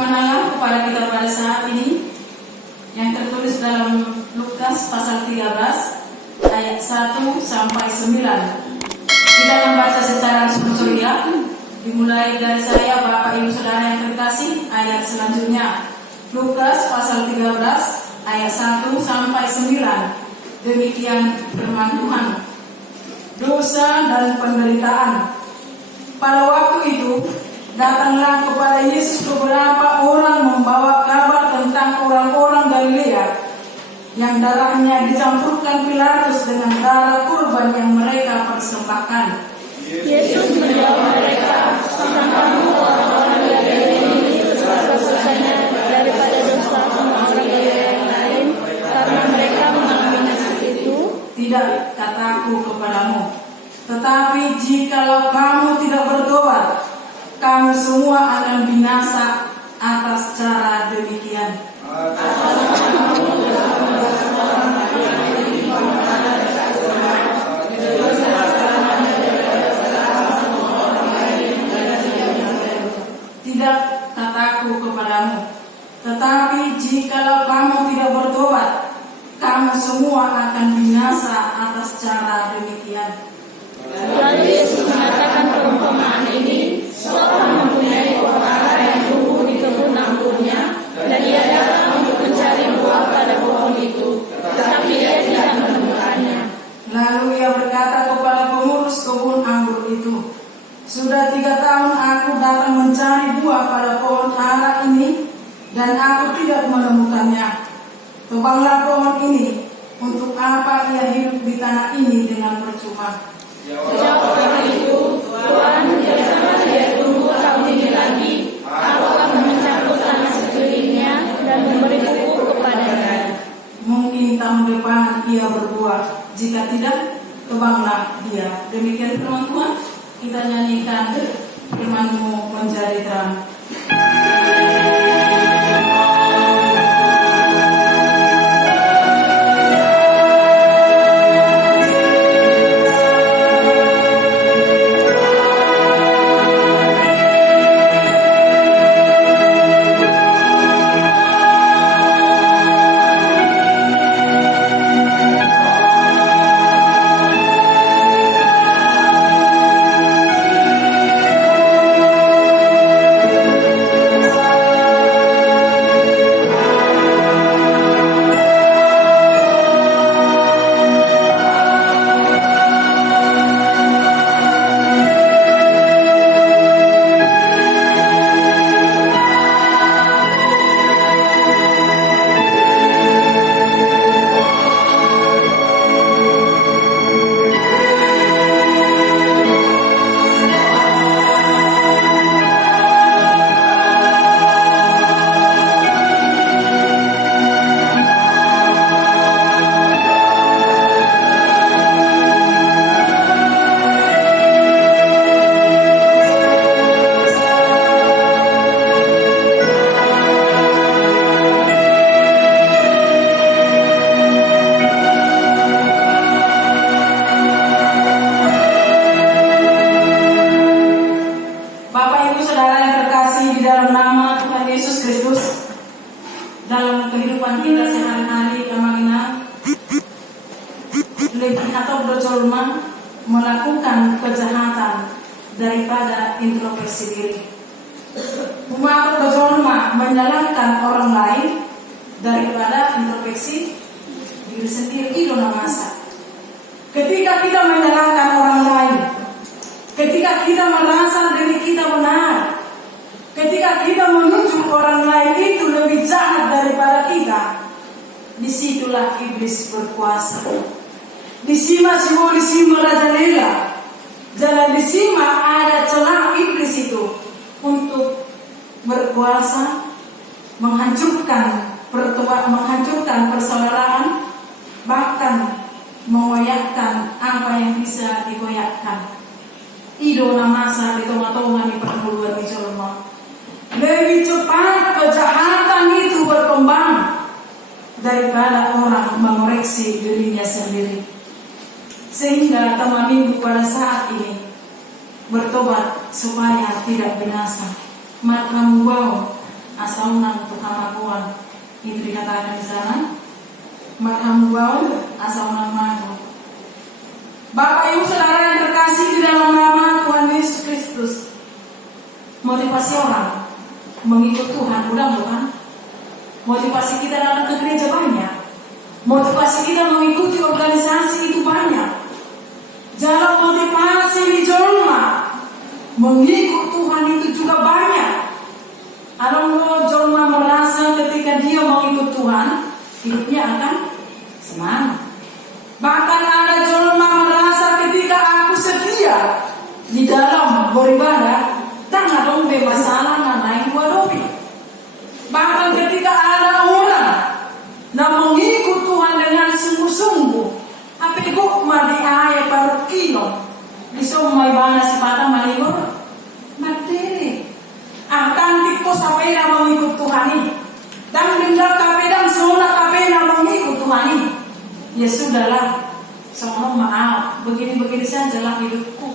Firman Allah kepada kita pada saat ini yang tertulis dalam Lukas pasal 13 ayat 1 sampai 9. Kita akan baca secara resumsuria, dimulai dari saya, Bapak Ibu Saudara yang terkasih. Ayat selanjutnya Lukas pasal 13 ayat 1 sampai 9. Demikian firman Tuhan. Dosa dan penderitaan. Pada waktu itu datanglah kepada Yesus beberapa orang membawa kabar tentang orang-orang Galilea yang darahnya dicampurkan Pilatus dengan darah kurban yang mereka persembahkan. Yesus menjawab mereka, "Apakah kamu orang-orang Galilea ini dosa-dosanya daripada dosa semua orang Galilea yang lain, karena mereka mengalami nasib itu?" Tidak, kataku kepadamu, tetapi jikalau kamu tidak bertobat, kamu semua akan binasa atas cara demikian. Tidak, kataku kepadamu, tetapi jikalau kamu tidak bertobat, kamu semua akan binasa atas cara demikian. Lalu Yesus mengatakan perumpamaan ini, seorang mempunyai buah ara yang tumbuh di kebun anggurnya, dan ia datang untuk mencari buah pada pohon itu, tetapi ia tidak menemukannya. Lalu ia berkata kepada pengurus kebun anggur itu, "Sudah 3 tahun aku datang mencari buah pada pohon ara ini, dan aku tidak menemukannya. Tebanglah pohon ini, untuk apa ia hidup di tanah ini dengan percuma?" Jawab orang itu, "Tuhan, janganlah dia tumbuh tahun ini lagi. Aku akan mencampur tanah sekelilingnya dan memberi pupuk kepadanya. Mungkin tahun depan ia berbuah, jika tidak, tebanglah dia." Demikian firman Tuhan. Kita nyanyikan firman-Mu menjadi terang. Dalam kehidupan kita sehari-hari, kemana lebih atau berjolma melakukan kejahatan daripada introspeksi diri. Umat berjolma menyalahkan orang lain daripada introspeksi diri sendiri. Itu masa. Ketika kita menyalahkan orang lain, ketika kita merasa diri kita benar, ketika kita menunjuk orang lain itu lebih jahat daripada kita, disitulah iblis berkuasa. Disima merajalela. Jalan disima ada celah iblis itu untuk berkuasa, menghancurkan persaudaraan, bahkan mengoyakkan apa yang bisa dikoyakkan. Ido namasa di tengah-tengah di perguluan di Jolma. Lebih cepat kejahatan itu berkembang daripada orang mengoreksi dirinya sendiri. Sehingga teman minggu pada saat ini bertobat supaya tidak binasa. Maka membawa asal membawa asal nama. Bapak Ibu Saudara yang terkasih di dalam nama Tuhan Yesus Kristus, motivasi orang mengikut Tuhan udah bukan? Motivasi kita datang ke gereja banyak, motivasi kita mengikuti organisasi itu banyak. Jalan motivasi di Jolma mengikut Tuhan itu juga banyak. Ada Jolma merasa ketika dia mengikut Tuhan, hidupnya akan senang. Bahkan ada Jolma merasa ketika aku setia di dalam beribadah, tak dong bermasalah naik wadopi. Bahkan ketika ada orang yang mengikut Tuhan dengan sungguh-sungguh, apa itu madi ayat baru kilo, bisa mai bana si patah malibor, materi. Akan tiko sampai yang mengikut Tuhan ini, dan dengar kapedang sholat kapedang mengikut Tuhan ini. Ya sudahlah, semua maaf, begini-begini sajalah hidupku.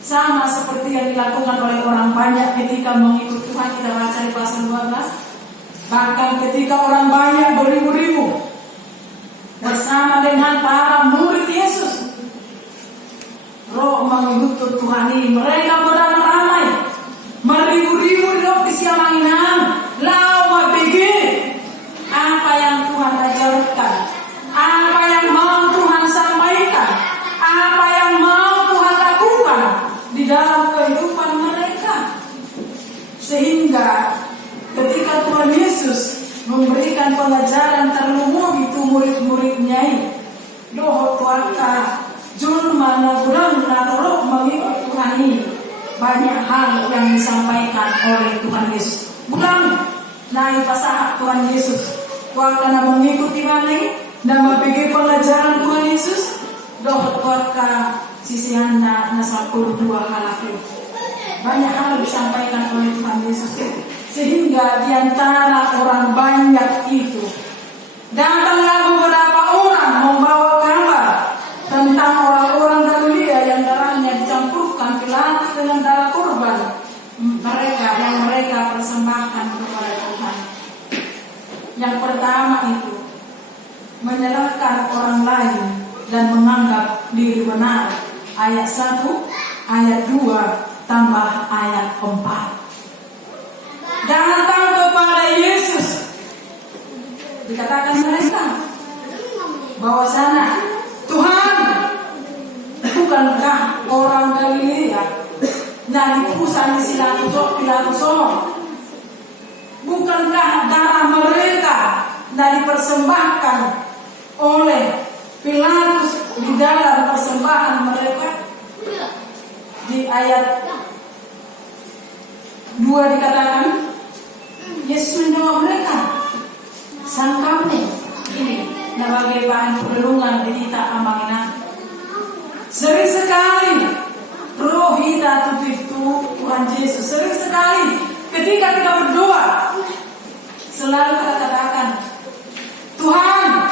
Sama seperti yang dilakukan oleh orang banyak ketika mengikut Tuhan. Kita baca di pasal 12. Bahkan ketika orang banyak beribu-ribu bersama dengan para murid Yesus, roh mengikut Tuhan ini, mereka beramai-ramai, beribu-ribu di lokasi yang mainan, lawa begini. Apa yang Tuhan ajarkan, apa yang mau Tuhan sampaikan, apa yang mau Tuhan lakukan di dalam kehidupan mereka. Sehingga ketika Tuhan Yesus memberikan pengajaran terlumur itu murid-muridnya ini, doh tuaka julma nagurang natorok mengikut Tuhan ini, banyak hal yang disampaikan oleh Tuhan Yesus. Bukan naik pasah Tuhan Yesus tuaka na mengikuti mana dan memberi pengajaran Tuhan Yesus, doh tuaka sisihan na 12 halafi. Banyak hal disampaikan oleh Tuhan Yesus, sehingga diantara orang banyak itu datanglah beberapa orang membawa kabar tentang orang-orang Galilea yang darahnya dicampurkan Pilatus dengan darah korban mereka persembahkan kepada Tuhan. Yang pertama itu menyalahkan orang lain dan menganggap diri benar. Ayat 1, ayat 2 tambah ayat 4. Datang kepada Yesus, dikatakan mereka bahwa sana, Tuhan, bukankah orang Galilea dari pusat di Pilatus, bukankah darah mereka dari persembahkan oleh Pilatus di dalam persembahan mereka? Di ayat 2 dikatakan, Yesus menjawab mereka, sang kamu ini sebagai bahan perlindungan di kita amanah. Sering sekali roh kita itu Tuhan Yesus, sering sekali ketika kita berdoa selalu kita katakan, Tuhan,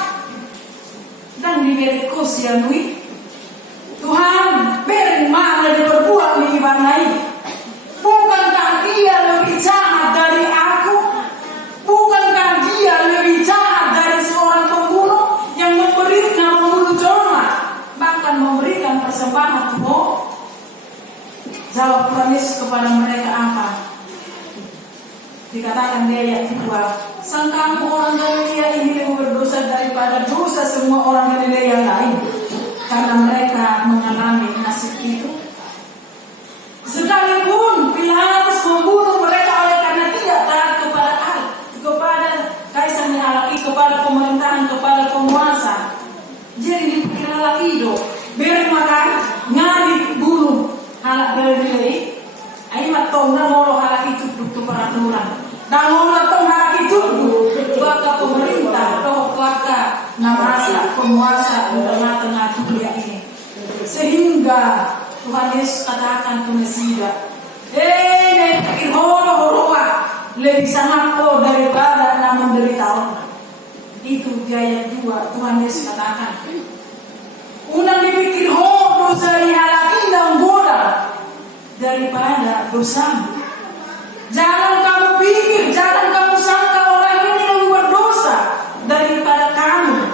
dan diberi kosianui, Tuhan, beri mana diperbuat di ibanai. Bukankah dia lebih jahat dari aku? Bukankah dia lebih jahat dari seorang pembunuh yang memberikan membunuh Jolma, bahkan memberikan persembahan Tuhan? Jawab Tuhan Yesus kepada mereka apa? Dikatakan di ayat 2, sang kamu orang Galilea ini lebih berdosa daripada dosa semua orang Galilea yang lain, karena mereka mengalami nasib itu. Sekalipun Pilatus membunuh mereka oleh karena tidak taat kepada kaisar halaki, kepada pemerintahan, kepada penguasa. Jadi dipikir halaki itu beri makan ngadi bunuh halak Galilea. Ayo matong na molo halaki itu untuk peraturan. Dan molo tong halaki itu baka pemerintah atau baka namasa penguasa di tengah-tengah dunia ini. Sehingga Tuhan Yesus katakan ke Mesias, lebih sangat kau daripada menderita. Itu di ayat 2 Tuhan Yesus katakan. Unang dipikir dosa dihalaki dan bodoh daripada dosa. Jangan kamu pikir, jangan kamu sangka orang ini lebih berdosa daripada kamu.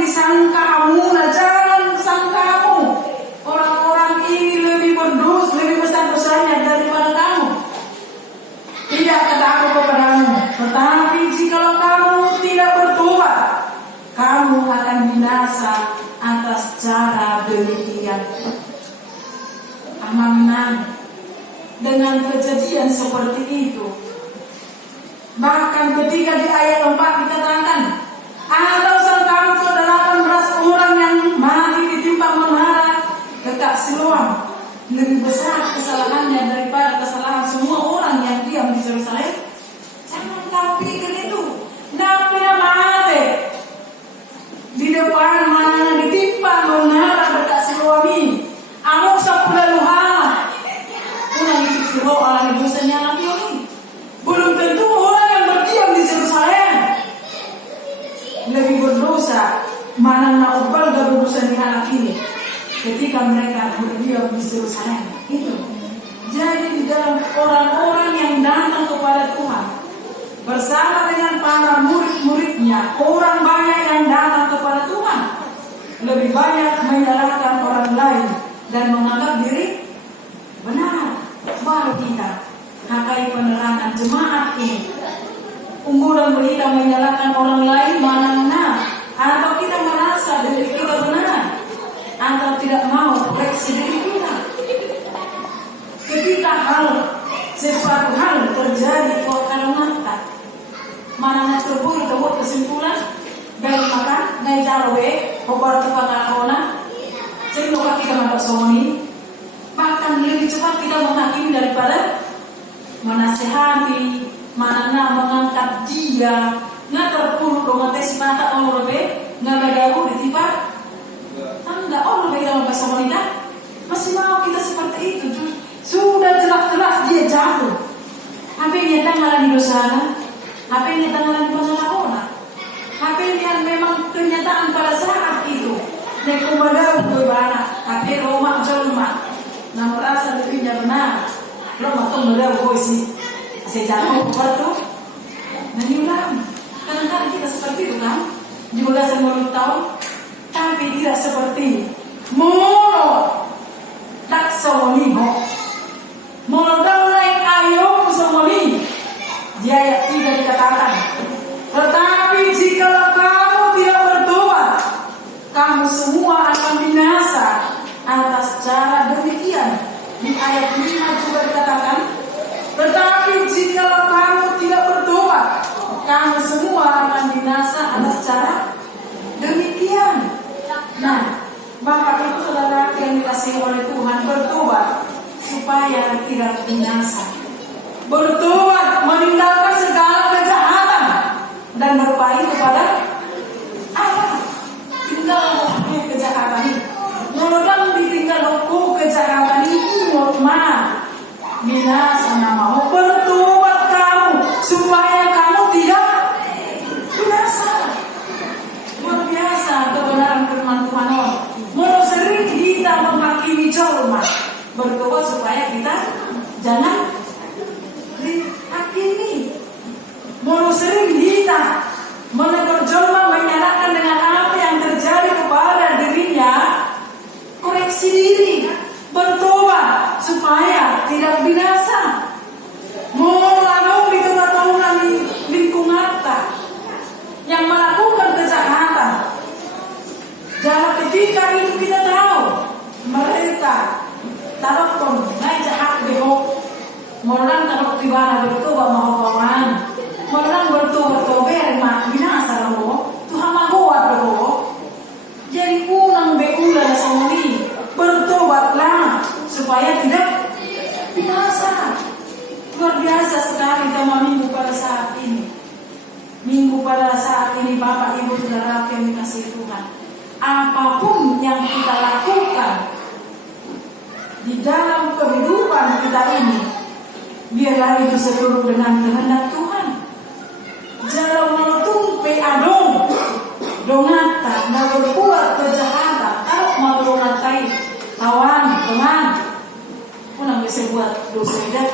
disangka amuna, jangan sangkamu orang-orang ini lebih berdosa, lebih besar dosanya daripada kamu. Tidak kata aku kepadamu, tetapi jikalau kamu tidak bertobat, kamu akan binasa atas cara demikian. Aman dengan kejadian seperti itu. Bahkan ketika di ayat 4 dikatakan, atau sangkamu ke 18 orang yang mati ditimpa menara dekat Siloam lebih besar kesalahannya daripada kesalahan semua orang yang diam di Yerusalem? Jangan kau pikir itu. Nabi yang mati di depan mana ditimpa menara dekat Siloam ini. Amok sapula luhana. Unang ikut orang dosanya Nabi ini. Belum tentu orang yang berdiam di Yerusalem lebih berdosa mana naubal dan berdosa di anak ini ketika mereka berdiam di Yerusalem itu. Jadi di dalam orang-orang yang datang kepada Tuhan bersama dengan para murid-muridnya, orang banyak yang datang kepada Tuhan lebih banyak menyalahkan orang lain dan menganggap diri benar. Baru kita hakai penerangan jemaat ini. Unggulan berita menyalahkan orang lain mana benar, atau kita merasa diri kita benar, atau tidak mau koreksi diri kita. Ketika sesuatu hal terjadi karena mata, mana nak terburu terbuat kesimpulan dari makan, dari jarawe, obat tukang corona, sehingga kita mendapat somoni. Bahkan lebih cepat kita menghakimi daripada menasehati, mana mengangkat dia, nggak terpuruk dong tes mata orang lebih, nggak bergabung di tiba, enggak orang lebih dalam bahasa wanita, masih mau kita seperti itu, sudah jelas-jelas dia jatuh, HP-nya tangan di dosa, HP-nya tangan di dosa, HP-nya memang kenyataan pada saat itu, nek kumada berbana, HP rumah jelma, nah merasa dirinya benar. Lo matung benar gue sih, saya jatuh menyulam. Kadang-kadang kita seperti itu kan, juga saya mau tahu, tapi tidak seperti mono tak somoniho, mono dang naik ayo somoni. Di ayat 3 dikatakan, tetapi jika kamu tidak berdoa, kamu semua akan binasa atas cara demikian. Di ayat 5 juga dikatakan, tetapi jika kamu tidak bertobat, kamu semua akan binasa atas cara demikian. Nah, Bapak Ibu Saudara yang dikasihi oleh Tuhan, bertobat supaya tidak binasa. Bertobat meninggalkan segala kejahatan dan berpaling kepada Allah. Tinggal kejahatan ini. Menurut ditinggal hukum kejahatan ini mah binasa nama. Bertobat kamu supaya kamu tidak binasa. Luar biasa kebenaran firman Tuhan. Mau sering kita menghakimi jolma, bertobat supaya kita jangan dihakimi. Mau sering kita menegur jolma, menyalahkan dengan apa yang terjadi kepada dirinya, koreksi diri, bertobat supaya tidak binasa. Mau di tempat-tempat lingkungan yang melakukan kejahatan. Jangan ketika itu kita tahu mereka telepon naik jahat behok, orang kalau tiba bertobat mau kawan, orang bertobat mak binasa loh, Tuhan mahuat loh. Jadi punang beulah semuni, bertobatlah supaya tidak binasa. Luar biasa sekali tema minggu pada saat ini. Minggu pada saat ini Bapak Ibu Saudara yang dikasihi Tuhan, apapun yang kita lakukan di dalam kehidupan kita ini, biarlah itu seluruh dengan kehendak Tuhan. Jangan menutupi adong dongata dan berbuat kejahatan. Kalau mau dongatai kawan teman, pun yang bisa buat dosa tidak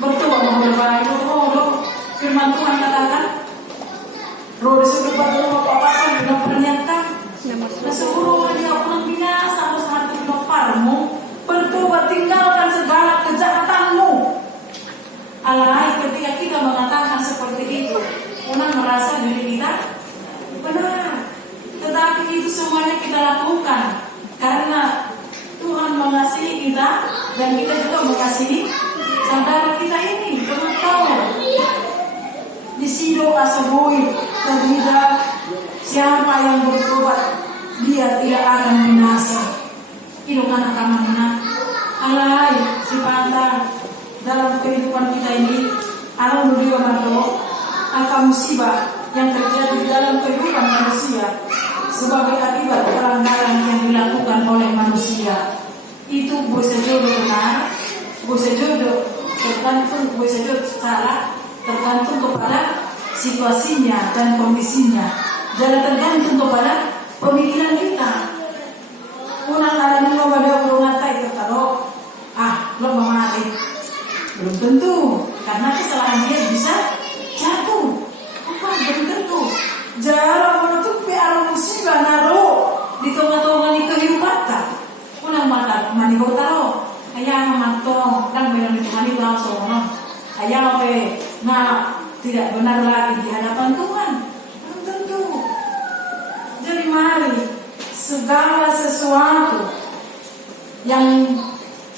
bertuah memperbaiki itu. Firman Tuhan katakan, roh disebut pada apa dengan pernyataan kita lakukan karena Tuhan mengasihi kita dan kita juga mengasihi saudara kita ini. Karena tahu di sido asabui terhadap siapa yang bertobat dia tidak akan binasa. Itu kan akan menang. Alai si pantang dalam kehidupan kita ini alam berdua manto apa musibah yang terjadi di dalam kehidupan manusia sebagai akibat pelanggaran yang dilakukan oleh manusia. Itu bisa jodoh benar, bisa jodoh tergantung, bisa jodoh salah, tergantung kepada situasinya dan kondisinya, dan tergantung kepada pemikiran kita. Unang ada yang pada berungatai tertaruh, lo memahami, belum tentu, karena kesalahan dia bisa jatuh, bukan belum tentu. Jarang menutupi alam musibah naruh di tengah-tengah di kehidupan tak. Unang mata mani kau taruh, ayah memantong dan bilang di Tuhan itu langsung, ayah tidak benar lagi di hadapan Tuhan. Belum tentu. Jadi mari segala sesuatu yang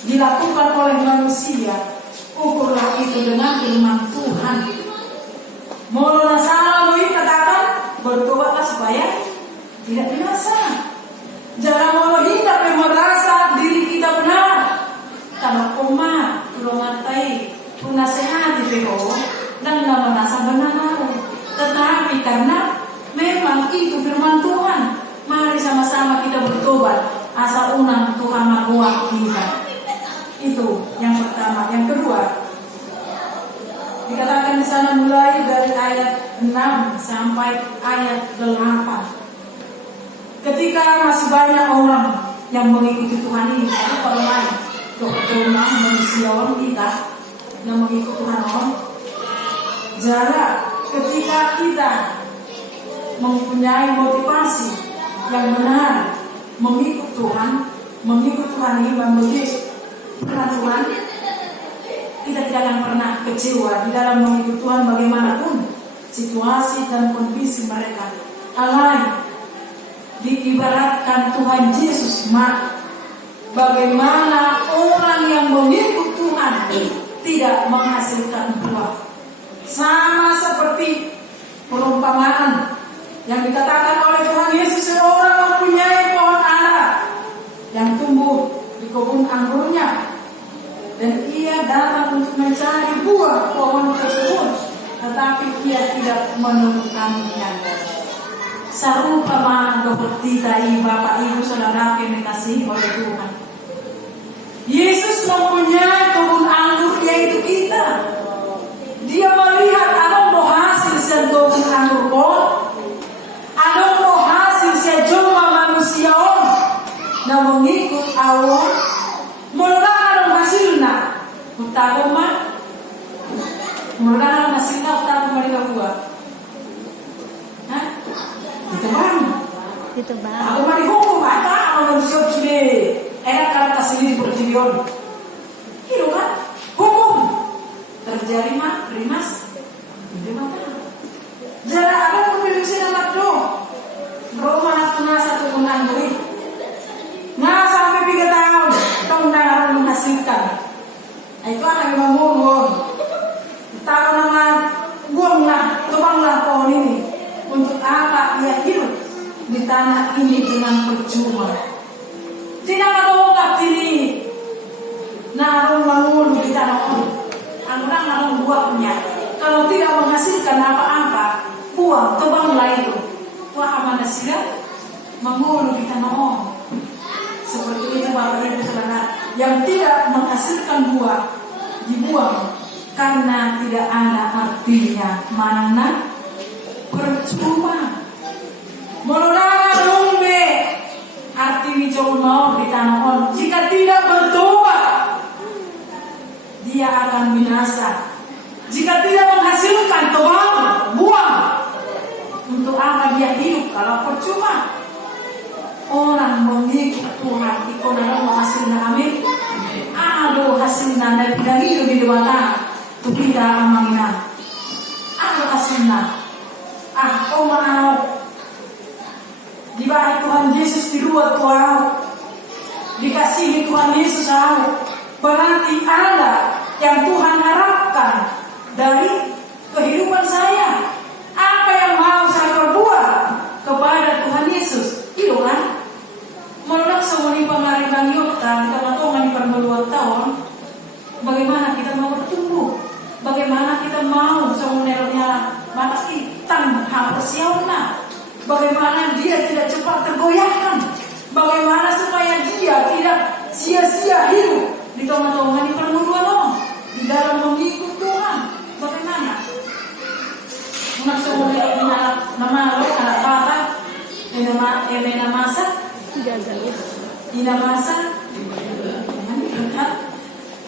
dilakukan oleh manusia, ukurlah itu dengan firman Tuhan. Mulai salah lui katakan bertobatlah supaya tidak binasa. Jangan mau hidup yang merasa diri kita benar. Kalau koma, tulungatai, punasehati peko dan nggak merasa benar. Tetapi karena memang itu firman Tuhan, mari sama-sama kita bertobat. Asal unang Tuhan mahuak kita. Itu yang pertama. Yang kedua, dikatakan di sana mulai dari ayat 6 sampai ayat 8. Ketika masih banyak orang yang mengikuti Tuhan ini, tapi kalau lain kebetulan manusia kita yang mengikuti Tuhan jarak ketika kita mempunyai motivasi yang benar mengikut Tuhan ini memberi peraturan, kita tidak akan pernah kecewa di dalam mengikut Tuhan bagaimanapun situasi dan kondisi mereka. Alai diibaratkan Tuhan Yesus bagaimana orang yang mengikut Tuhan tidak menghasilkan buah, sama seperti perumpamaan yang dikatakan oleh Tuhan Yesus, seorang mempunyai pohon ara yang tumbuh di kebun anggurnya dan ia datang untuk mencari buah pohon tersebut, tetapi ia tidak menemukannya. Sarupama seperti tadi Bapak Ibu Saudara yang dikasihi oleh Tuhan, Yesus mempunyai kebun anggur, yaitu kita. Dia melihat ada mau hasil sentuh anggur pohon, ada mau hasil sejumlah manusia yang mengikut Allah, mulai hasilnya utama, mulai hasilnya utama mereka buat. Itu bang. Aku mari hukum apa manusia sini. Enak kalau kasih berjilion. Itu kan hukum terjadi mah rimas. Itu mah. Jara ada pemilik sini do. Roma tuna satu bulan duit. Nah sampai 3 tahun dah menghasilkan. Itu akan membangun. Tahu nama buanglah, tebanglah pohon ini. Untuk apa ia hidup di tanah ini dengan percuma? Tidak melongkap ini. Narung mangulu di tanah ini. Anggrang narung buahnya. Kalau tidak menghasilkan apa-apa, buang, tebanglah itu. Wah mana sih mangulu di tanah ini. Seperti itu Bapak Ibu Saudara, yang tidak menghasilkan buah dibuang karena tidak ada artinya. Mana percuma. Melurah lumbe arti jauh mau di tanah on. Jika tidak bertobat, dia akan binasa. Jika tidak menghasilkan tebang, buang. Untuk apa dia hidup kalau percuma? Orang mengikut Tuhan itu adalah hasilnya, amin. Aduh hasilnya dari hidup di dewata itu tidak amanah. Aduh hasilnya. Oh mau di bawah Tuhan Tuhan Yesus di luar Tuhan, dikasihi Tuhan Yesus tahu, berarti ada yang Tuhan harapkan dari kehidupan saya. Apa yang mau saya perbuat kepada Tuhan Yesus? Itu kan? Menurut semua pengaruh Bang Yota, teman-teman di perbuatan tahun, bagaimana kita mau bertumbuh? Bagaimana kita mau sebenarnya mata hitam hapersiauna? Bagaimana dia tidak cepat tergoyahkan? Bagaimana supaya dia tidak sia-sia hidup di tengah-tengah di permuduan di dalam mengikut Tuhan? Bagaimana? Nak sebenarnya nama lo anak bata, nama masa, ina masa,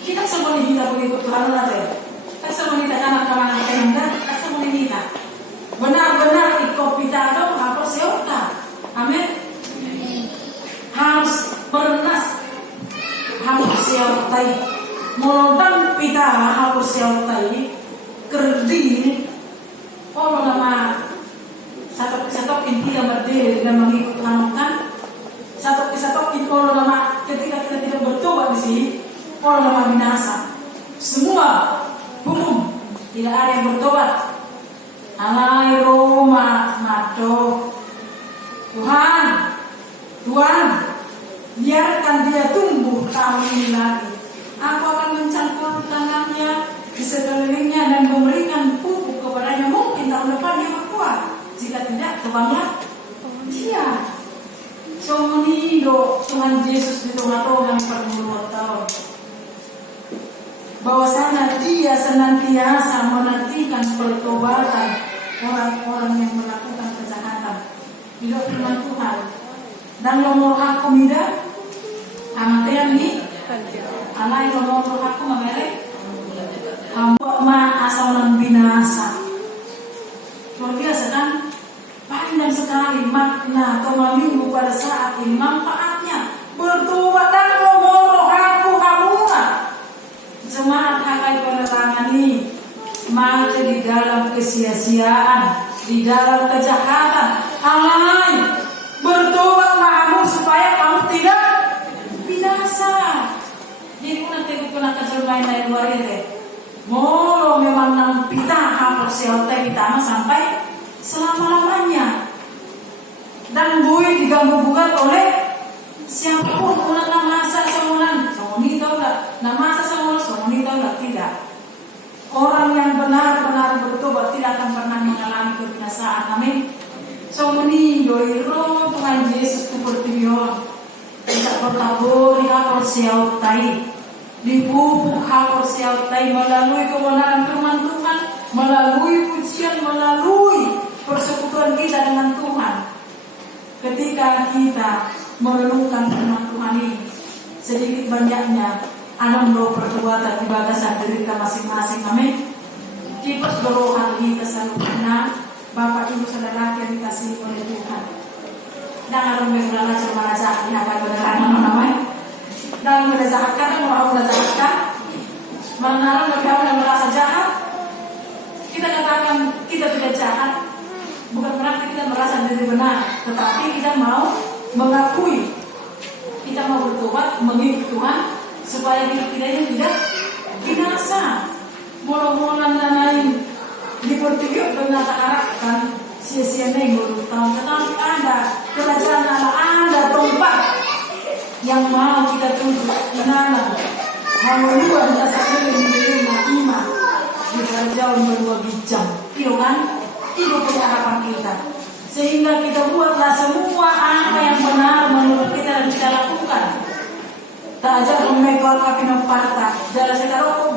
kita semua kita mengikut Tuhan saja. Kita semua kita anak-anak kita, kita semua kita. Benar-benar ikut kita atau apa seota. Amin. Harus bernas, harus seotai. Melontar kita harus seotai. Kerdi, orang nama satu inti yang berdiri dan mengikut Tuhan kan. Satu inti orang nama ketika kita tidak bertobat di sini, orang nama binasa. Semua umum tidak ada yang bertobat. Alai Roma mato Tuhan biarkan dia tumbuh tahun ini lagi. Aku akan mencangkul tangannya di sekelilingnya dan memberikan pupuk kepadanya. Mungkin tahun depan dia berkuat. Jika tidak, tebanglah dia. Somonido Tuhan Yesus di tengah-tengah permulaan tahun. Bahwasanya dia senantiasa menantikan pertobatan orang-orang yang melakukan kejahatan. Hidup firman Tuhan. Dan nomor aku mida, amatean ni, alai nomor aku mamelek, hamba ma asalan binasa. Luar biasa kan? Panjang sekali makna minggu pada saat ini, manfaatnya bertobat dan nomor aku hamuna. Jemaat akan penerangan ini mati di dalam kesia-siaan, di dalam kejahatan. Alai bertobat mahamu supaya kamu tidak binasa. Jadi kuna kesermain dari luar itu. Moro memang nang pita harus seotai kita sampai selama-lamanya. Dan bui diganggu gugat oleh siapapun. Kuna masa semunan, semuni tahu tak? Masa semunan, semuni tahu tak? Tidak. Orang yang benar-benar bertobat tidak akan pernah mengalami kebinasaan. Amin. Semuni doiro Tuhan Yesus kupertiyon. Tidak bertabur di hapor siautai, dipupuk hapor siautai melalui kebenaran firman Tuhan, melalui pujian, melalui persekutuan kita dengan Tuhan. Ketika kita merenungkan firman Tuhan ini, sedikit banyaknya ada perbuatan di bagasan diri kita masing-masing. Amin. Kita berdoa kita selalu benar, Bapak Ibu Saudara yang dikasihi oleh Tuhan. Dalam berdoa cuma jahat apa beneran namanya. Dalam berdoa kadang orang berdoa mengenal berdoa dan merasa jahat. Kita katakan kita tidak jahat, bukan berarti kita merasa diri benar, tetapi kita mau mengakui, kita mau bertobat mengikut Tuhan supaya hidup kita ini tidak binasa. Mula-mula lain dipertiup benar harapkan sia-sia minggu tahun tetapi ada pelajaran, ada tempat yang mau kita tuju menanam haluan rasa kering menerima iman di jauh berdua bijak. Itu kan itu harapan kita, sehingga kita buatlah semua apa yang benar menurut kita dan kita lakukan. Tak ajar memegol kaki parta jalan sekarang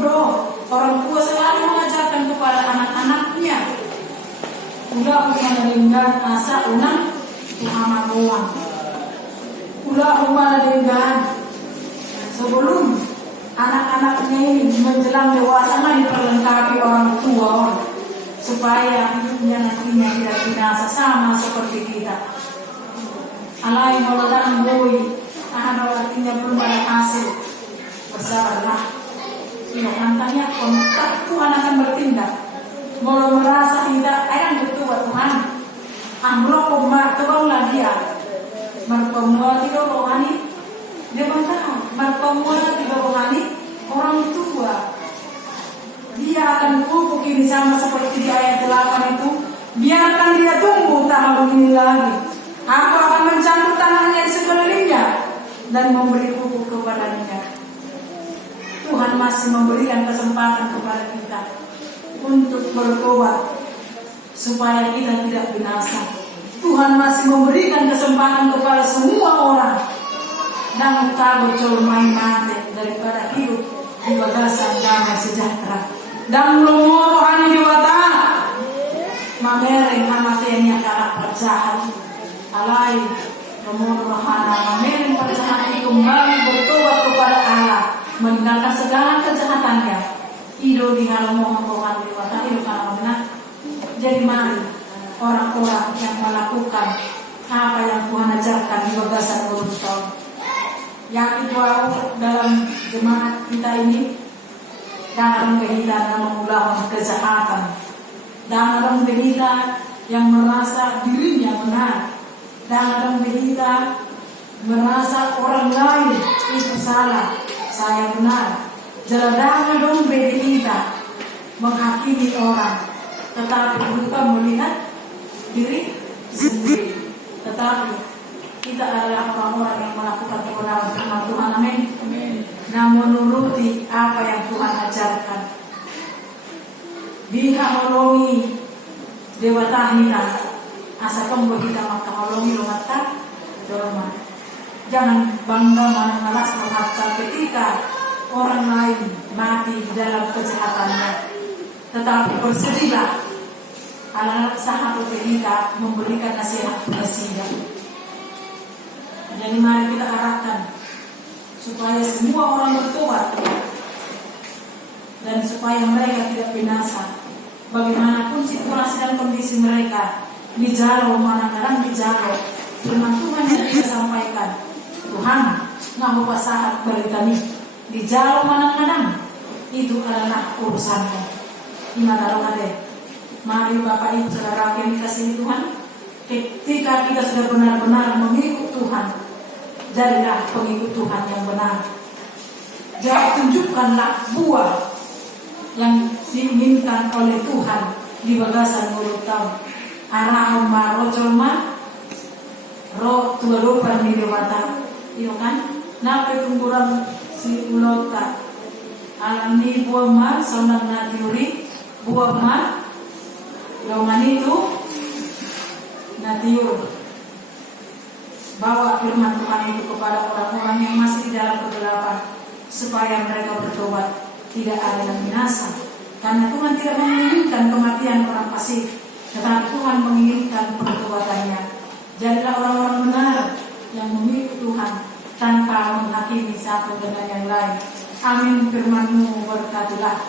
orang tua selalu mengajarkan kepada anak-anaknya. Ulah mendengar asa unang Muhammad uang. Ulah mendengar sebelum anak-anaknya ini menjelang dewasa diperlengkapi orang tua supaya hidupnya nantinya tidak binasa sama seperti kita. Alai melakukan boy, artinya belum ada hasil. Bersabarlah. Tidak nantinya kontak Tuhan akan bertindak. Mau merasa tidak akan bertuah Tuhan, amblok umat tolonglah dia. memilih lagi. Aku akan mencambuk tangannya di sekelilingnya dan memberi pupuk kepadanya. Tuhan masih memberikan kesempatan kepada kita untuk bertobat supaya kita tidak binasa. Tuhan masih memberikan kesempatan kepada semua orang dan tahu jauh main mati daripada hidup di bagasan damai sejahtera. Dan lumoro ani diwata mamereng amatenya kalah perjahat alai lumoro hana mamereng perjahat kembali bertobat kepada Allah, meninggalkan segala kejahatannya. Ido di halaman Tuhan diwata ido kalau benar. Jadi mari orang-orang yang melakukan apa yang Tuhan ajarkan di bagasan mulut tahun. Yang itu dalam jemaat kita ini, jangan kita yang melakukan kejahatan, jangan kita yang merasa dirinya benar, jangan kita merasa orang lain itu salah, saya benar. Jangan dong kita menghakimi orang, tetapi bukan melihat diri sendiri, tetapi kita adalah orang-orang yang melakukan kebenaran firman Tuhan, amin. Nah, menuruti apa yang Tuhan ajarkan. Biha holongi dewatahina asa kembo kita maka holongi lumata dorma. Jangan bangga mengalas mengharta ketika orang lain mati di dalam kejahatannya, tetapi bersedihlah anak sahabat kita memberikan nasihat nasihat. Jadi mari kita arahkan supaya semua orang bertobat dan supaya mereka tidak binasa. Bagaimanapun situasi dan kondisi mereka, di jalo mana-mana di jalo, firman Tuhan yang kita sampaikan, Tuhan ngahu pasahat beritani di jalo mana-mana itu adalah urusannya. Gimana dong ade? Mari Bapak Ibu Saudara yang dikasihi Tuhan, ketika kita sudah benar-benar mengikut Tuhan, jadilah pengikut Tuhan yang benar. Jangan tunjukkanlah buah yang diinginkan oleh Tuhan di bagasan mulut tahun. Arah ma rocolma ro tuarupan di dewata, iyo kan? Nape tungguran si ulota alam ni buah ma sonang na tiuri buah ma loman itu na tiur. Bawa firman Tuhan itu kepada orang-orang yang masih di dalam kegelapan, supaya mereka bertobat, tidak ada yang binasa. Karena Tuhan tidak menginginkan kematian orang fasik, tetapi Tuhan menginginkan pertobatannya. Jadilah orang-orang benar yang mengikut Tuhan tanpa menghakimi satu dengan yang lain. Amin. Firman-Mu berkatilah.